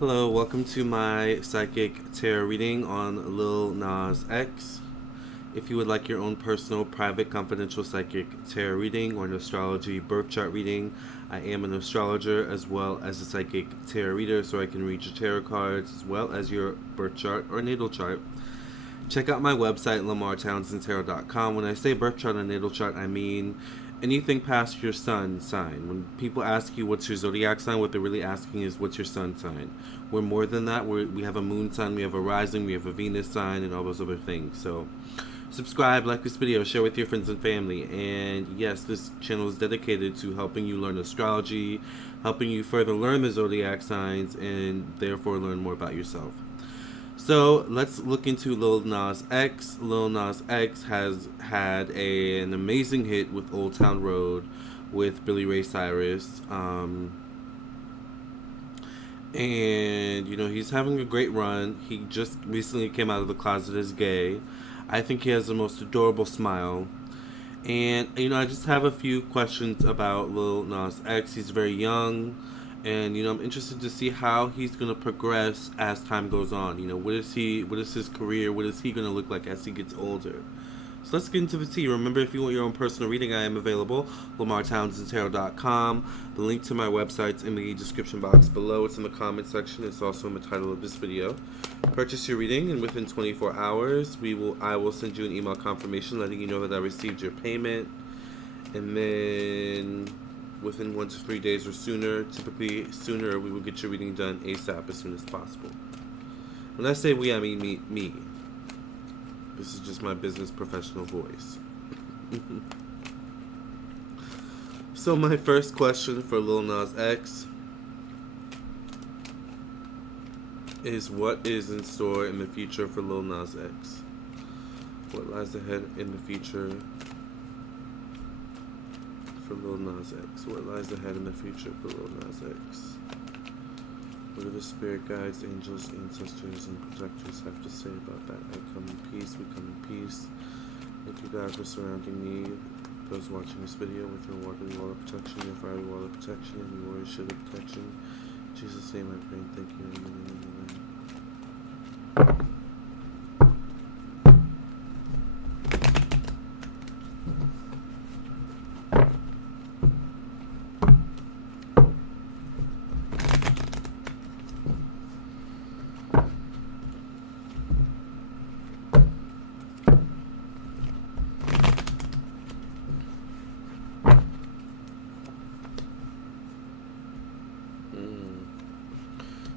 Hello, welcome to my psychic tarot reading on Lil Nas X. If you would like your own personal, private, confidential psychic tarot reading or an astrology birth chart reading, I am an astrologer as well as a psychic tarot reader, so I can read your tarot cards as well as your birth chart or natal chart. Check out my website, lamarrtownsendtarot.com. When I say birth chart and natal chart, I mean anything past your sun sign. When people ask you what's your zodiac sign, what they're really asking is what's your sun sign. We're more than that. We have a moon sign, we have a rising, we have a Venus sign, and all those other things. So subscribe, like this video, share with your friends and family. And yes, this channel is dedicated to helping you learn astrology, helping you further learn the zodiac signs, and therefore learn more about yourself. So let's look into Lil Nas X. Lil Nas X has had an amazing hit with Old Town Road with Billy Ray Cyrus. And, he's having a great run. He just recently came out of the closet as gay. I think he has the most adorable smile. And, I just have a few questions about Lil Nas X. He's very young. And, I'm interested to see how he's going to progress as time goes on. What is his career? What is he going to look like as he gets older? So let's get into the tea. Remember, if you want your own personal reading, I am available. LamarrTownsendTarot.com. The link to my website's in the description box below. It's in the comment section. It's also in the title of this video. Purchase your reading, and within 24 hours, I will send you an email confirmation letting you know that I received your payment. And then within 1 to 3 days or sooner, typically sooner, we will get your reading done ASAP as soon as possible. When I say we, I mean me. This is just my business professional voice. So my first question for Lil Nas X is, what is in store in the future for Lil Nas X? What lies ahead in the future for Lil Nas X? What lies ahead in the future for Lil Nas X? What do the spirit guides, angels, ancestors, and protectors have to say about that? I come in peace, we come in peace. Thank you, God, for surrounding me, those watching this video, with your watery wall of protection, your fiery wall of protection, and your warrior shield of protection. In Jesus' name I pray and thank you. Amen.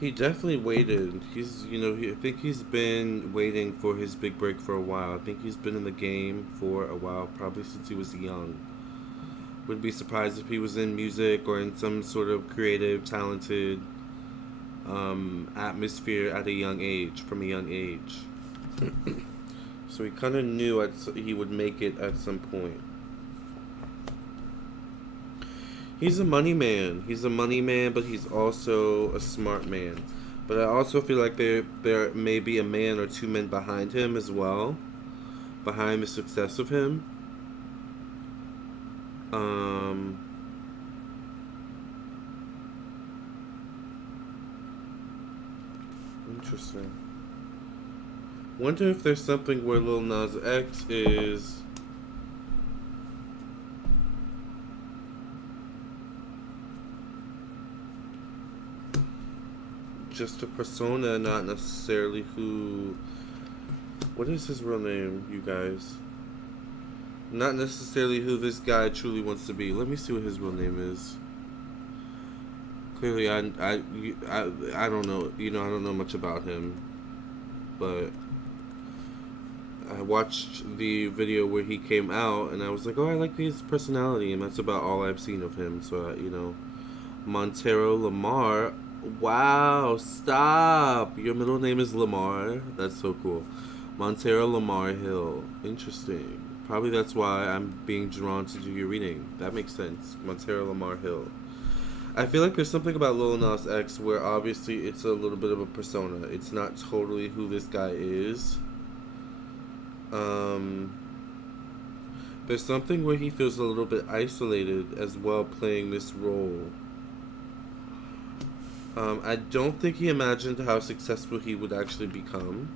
He definitely waited. I think he's been waiting for his big break for a while. I think he's been in the game for a while, probably since he was young. Wouldn't be surprised if he was in music or in some sort of creative, talented atmosphere at a young age, from a young age. So he kind of knew he would make it at some point. He's a money man. He's a money man, but he's also a smart man. But I also feel like there may be a man or two men behind him as well, behind the success of him. Interesting. Wonder if there's something where Lil Nas X is just a persona, not necessarily who. What is his real name, you guys? Not necessarily who this guy truly wants to be. Let me see what his real name is. Clearly, I don't know. I don't know much about him, but I watched the video where he came out, and I was like, oh, I like his personality, and that's about all I've seen of him. So, Montero Lamarr. Wow, stop! Your middle name is Lamarr? That's so cool. Montero Lamarr Hill. Interesting. Probably that's why I'm being drawn to do your reading. That makes sense. Montero Lamarr Hill. I feel like there's something about Lil Nas X where obviously it's a little bit of a persona. It's not totally who this guy is. There's something where he feels a little bit isolated as well playing this role. I don't think he imagined how successful he would actually become.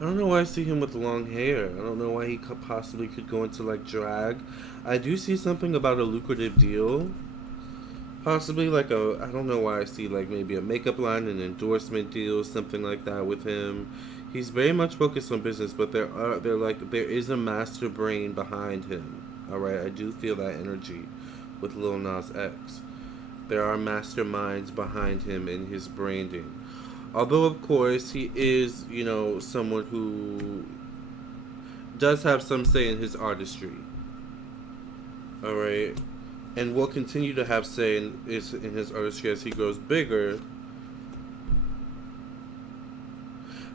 I don't know why I see him with long hair. I don't know why he could possibly could go into like drag. I do see something about a lucrative deal. Possibly like a, I don't know why I see like maybe a makeup line, an endorsement deal, something like that with him. He's very much focused on business, but there is a master brain behind him. All right, I do feel that energy with Lil Nas X. There are masterminds behind him in his branding. Although, of course, he is, someone who does have some say in his artistry. All right, and will continue to have say in his artistry as he grows bigger.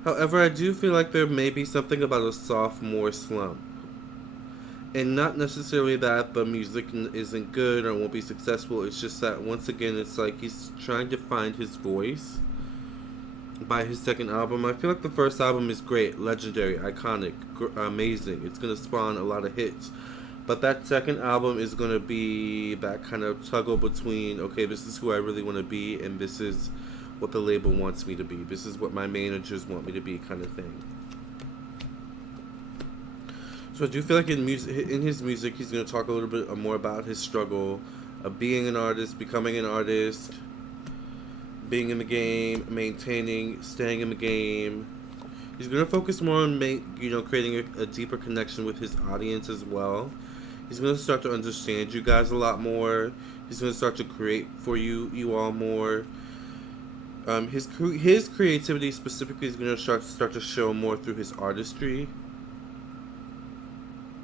However, I do feel like there may be something about a sophomore slump. And not necessarily that the music isn't good or won't be successful. It's just that, once again, it's like he's trying to find his voice by his second album. I feel like the first album is great, legendary, iconic, amazing. It's going to spawn a lot of hits. But that second album is going to be that kind of toggle between, okay, this is who I really want to be, and this is what the label wants me to be. This is what my managers want me to be, kind of thing. So I do feel like in his music, he's going to talk a little bit more about his struggle of being an artist, becoming an artist, being in the game, maintaining, staying in the game. He's going to focus more on creating a deeper connection with his audience as well. He's going to start to understand you guys a lot more. He's going to start to create for you all more. His creativity specifically is going to start to show more through his artistry,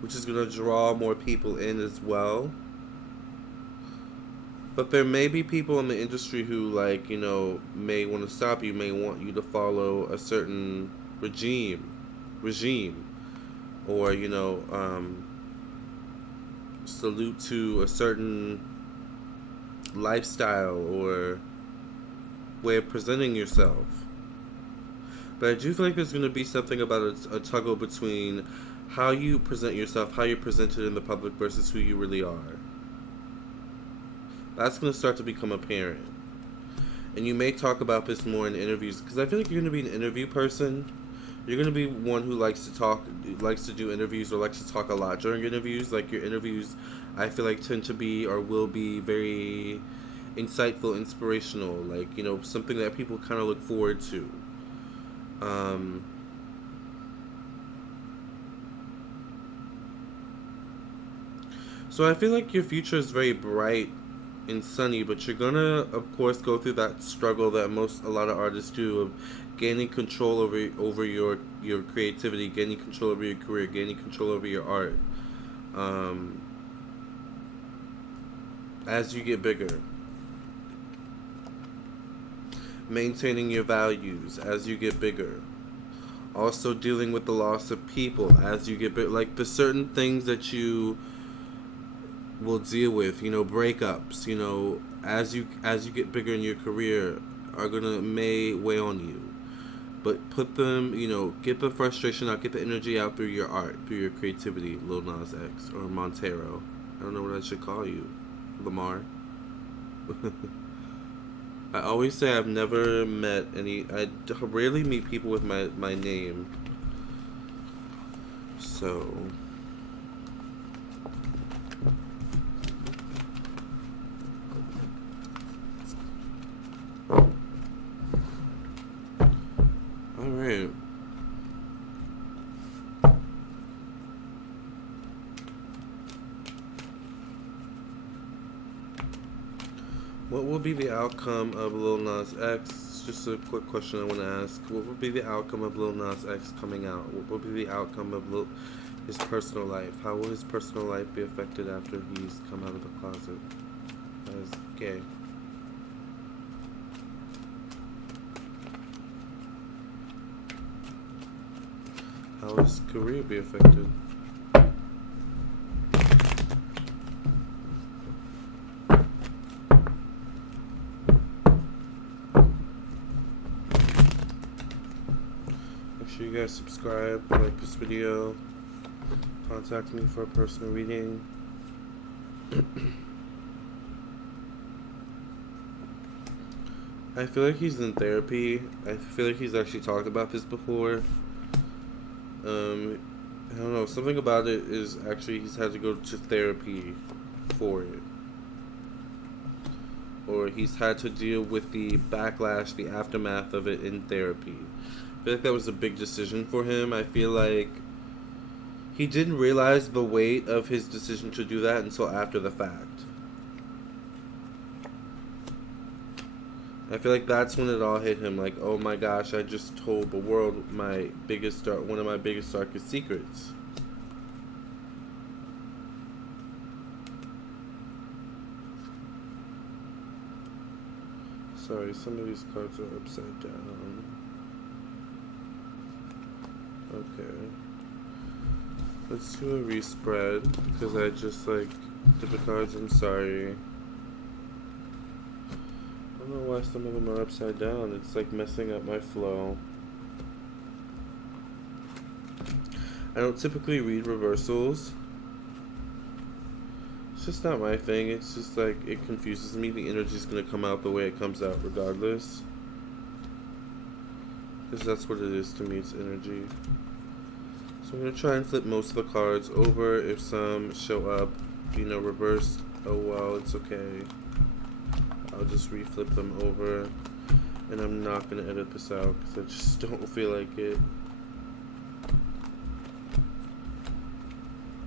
which is going to draw more people in as well. But there may be people in the industry who, may want to stop you, may want you to follow a certain regime, or, salute to a certain lifestyle or way of presenting yourself. But I do feel like there's going to be something about a toggle between how you present yourself, how you're presented in the public versus who you really are. That's going to start to become apparent. And you may talk about this more in interviews, because I feel like you're going to be an interview person. You're going to be one who likes to talk, likes to do interviews, or likes to talk a lot during interviews. Like, your interviews, I feel like, tend to be or will be very insightful, inspirational. Like, something that people kind of look forward to. So I feel like your future is very bright and sunny, but you're gonna, of course, go through that struggle that a lot of artists do, of gaining control over your creativity, gaining control over your career, gaining control over your art. As you get bigger, maintaining your values as you get bigger. Also dealing with the loss of people as you get bigger, like the certain things that you will deal with, breakups, as you get bigger in your career, are may weigh on you. But put them, get the frustration out, get the energy out through your art, through your creativity, Lil Nas X or Montero. I don't know what I should call you, Lamarr. I always say I've never met I rarely meet people with my name. So alright. What will be the outcome of Lil Nas X? Just a quick question I want to ask. What will be the outcome of Lil Nas X coming out? What will be the outcome of his personal life? How will his personal life be affected after he's come out of the closet as gay? How will his career be affected? you guys subscribe, like this video, contact me for a personal reading. I feel like he's in therapy. I feel like he's actually talked about this before. I don't know, something about it is actually he's had to go to therapy for it. Or he's had to deal with the backlash, the aftermath of it in therapy. I feel like that was a big decision for him. I feel like he didn't realize the weight of his decision to do that until after the fact. I feel like that's when it all hit him. Like, oh my gosh, I just told the world one of my biggest, darkest secrets. Sorry, some of these cards are upside down. Okay. Let's do a respread, because I just, like, did the cards. I'm sorry. I don't know why some of them are upside down. It's, like, messing up my flow. I don't typically read reversals. It's just not my thing. It's just, like, it confuses me. The energy's gonna come out the way it comes out regardless. Because that's what it is to me. It's energy. So I'm going to try and flip most of the cards over. If some show up, you know, reversed, oh well, it's okay. I'll just reflip them over. And I'm not going to edit this out because I just don't feel like it.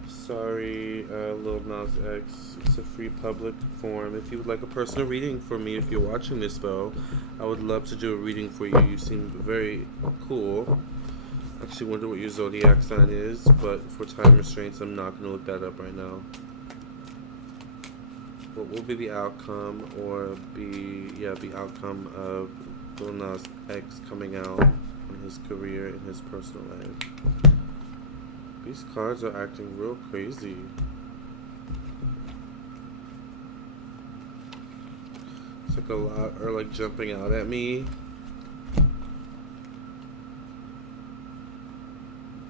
Sorry, Lil Nas X. It's a free public forum. If you would like a personal reading for me, if you're watching this though, I would love to do a reading for you. You seem very cool. Actually wonder what your zodiac sign is, but for time restraints, I'm not going to look that up right now. What will be the outcome, or the outcome of Lil Nas X coming out in his career, in his personal life? These cards are acting real crazy. It's like a lot are like jumping out at me.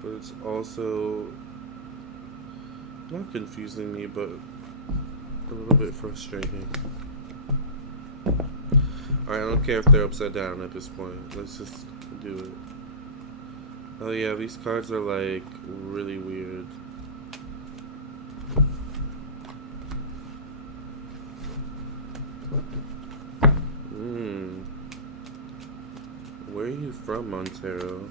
But it's also not confusing me, but a little bit frustrating. Alright, I don't care if they're upside down at this point. Let's just do it. Oh yeah, these cards are like really weird. Where are you from, Montero?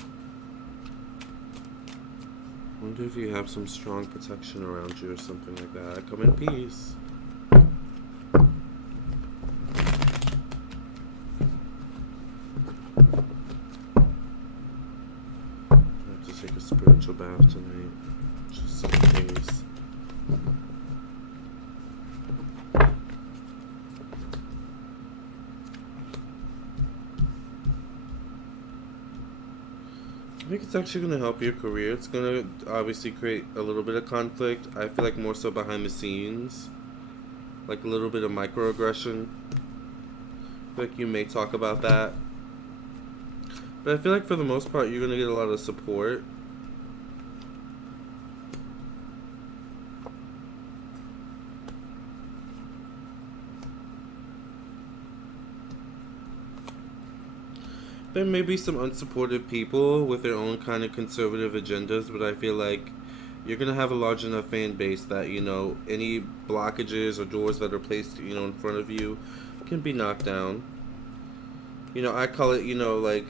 Wonder if you have some strong protection around you or something like that. Come in peace. Take a spiritual bath tonight, just in case. I think it's actually going to help your career. It's going to obviously create a little bit of conflict. I feel like more so behind the scenes, like a little bit of microaggression. I feel like you may talk about that. But I feel like for the most part, you're going to get a lot of support. There may be some unsupportive people with their own kind of conservative agendas, but I feel like you're going to have a large enough fan base that, you know, any blockages or doors that are placed, you know, in front of you can be knocked down. You know, I call it, you know, like,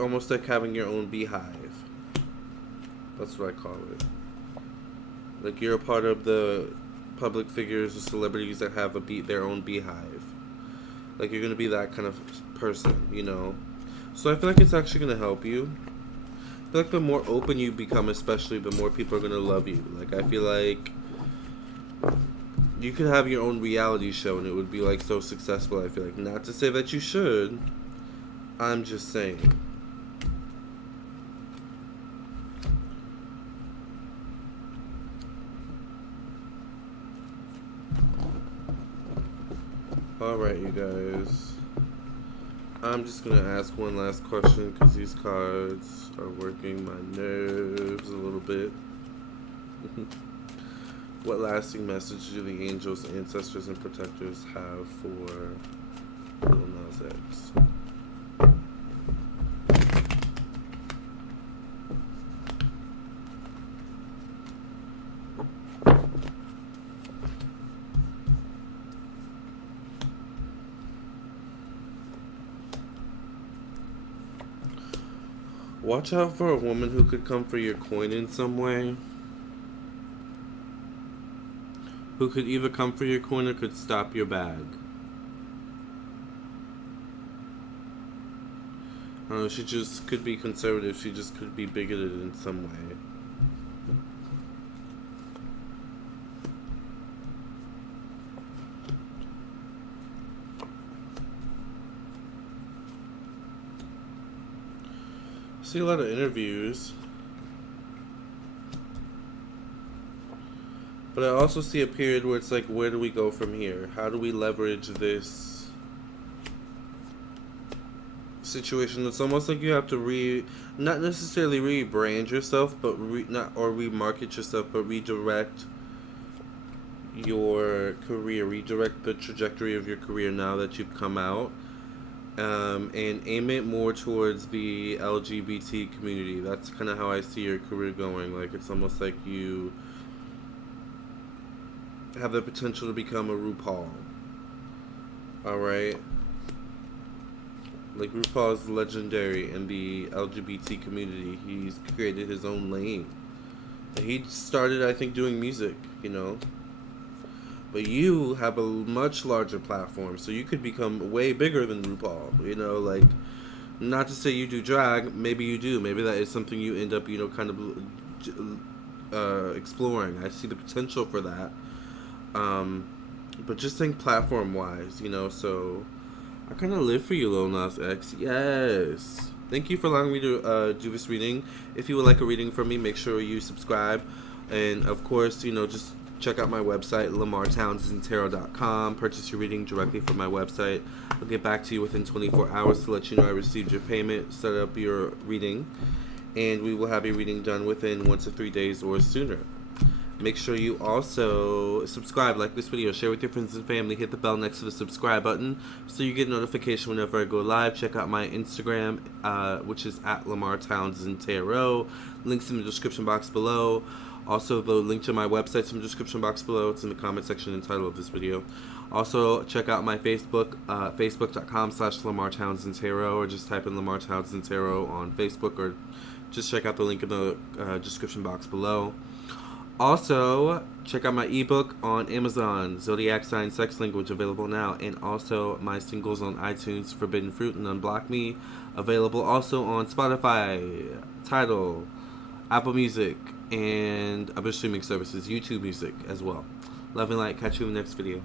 almost like having your own beehive. That's what I call it. Like you're a part of the public figures or celebrities that have their own beehive. Like you're gonna be that kind of person, you know. So I feel like it's actually gonna help you. I feel like the more open you become, especially, the more people are gonna love you. Like I feel like you could have your own reality show and it would be like so successful. I feel like, not to say that you should. I'm just saying. Alright, you guys. I'm just gonna ask one last question because these cards are working my nerves a little bit. What lasting message do the angels, ancestors, and protectors have for Lil Nas X? Watch out for a woman who could come for your coin in some way. Who could either come for your coin or could stop your bag. I don't know, she just could be conservative. She just could be bigoted in some way. See a lot of interviews. But I also see a period where it's like, where do we go from here? How do we leverage this situation? It's almost like you have to not necessarily rebrand yourself, but not or remarket yourself, but redirect your career, redirect the trajectory of your career now that you've come out, and aim it more towards the LGBT community. That's kind of how I see your career going. Like, it's almost like you have the potential to become a RuPaul. Alright? Like, RuPaul is legendary in the LGBT community. He's created his own lane. And he started, I think, doing music, you know? But you have a much larger platform, so you could become way bigger than RuPaul, you know? Like, not to say you do drag, maybe you do. Maybe that is something you end up, you know, kind of exploring. I see the potential for that. But just think platform-wise, you know, so I kind of live for you, Lil Nas X. Yes. Thank you for allowing me to do this reading. If you would like a reading from me, make sure you subscribe. And, of course, you know, just check out my website, LamarrTownsendTarot.com. Purchase your reading directly from my website. I'll get back to you within 24 hours to let you know I received your payment, set up your reading, and we will have your reading done within 1 to 3 days or sooner. Make sure you also subscribe, like this video, share with your friends and family, hit the bell next to the subscribe button so you get notification whenever I go live. Check out my Instagram, which is at Lamarr Townsend Tarot. Links in the description box below. Also, the link to my website's in the description box below. It's in the comment section and title of this video. Also, check out my Facebook, facebook.com/Lamarr Townsend Tarot, or just type in Lamarr Townsend Tarot on Facebook, or just check out the link in the description box below. Also, check out my ebook on Amazon, Zodiac Sign Sex Language, available now. And also my singles on iTunes, Forbidden Fruit and Unblock Me, available also on Spotify, Tidal, Apple Music, and other streaming services, YouTube Music as well. Love and light. Catch you in the next video.